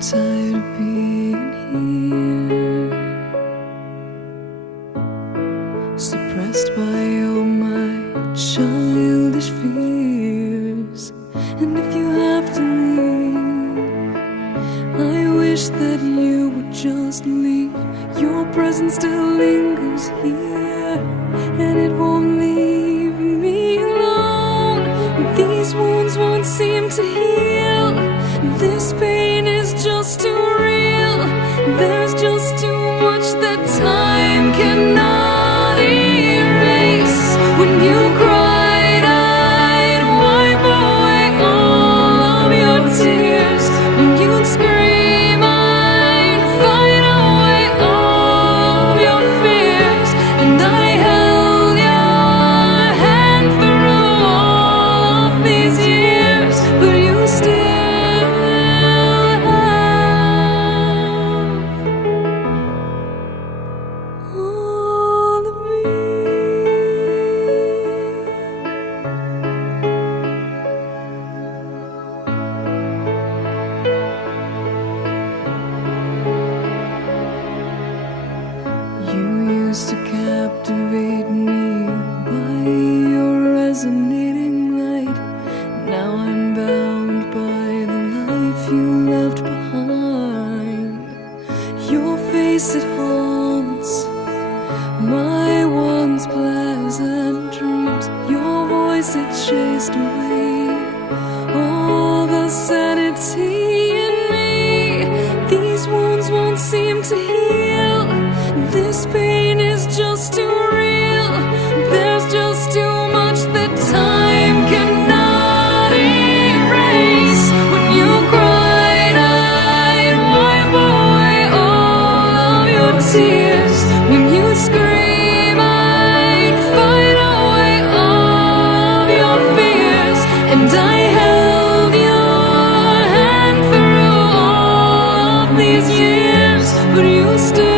tired of being here, suppressed by all my childish fears. And if you have to leave, I wish that you would just leave. Your presence still lingers here, and it won't leave me alone. These wounds won't seem to heal. This pain is just too real. There's just too much that time cannot erase. When you cried, I'd wipe away all of your tears. When you'd scream, I'd fight away all of your fears. And I held your hand through all of these years, but you still all of me. You used to captivate me by your resonating light. Now I'm bound by the life you left behind. Your face, it haunts my once pleasant dreams. Your voice, it chased away all the sanity in me. These wounds won't seem to heal. This pain is just too real. There's just too much that time cannot erase. When you cried, I'd wipe away all of your tears. When you scream, I'd fight away all of your fears. And I held your hand through all of these years, but you still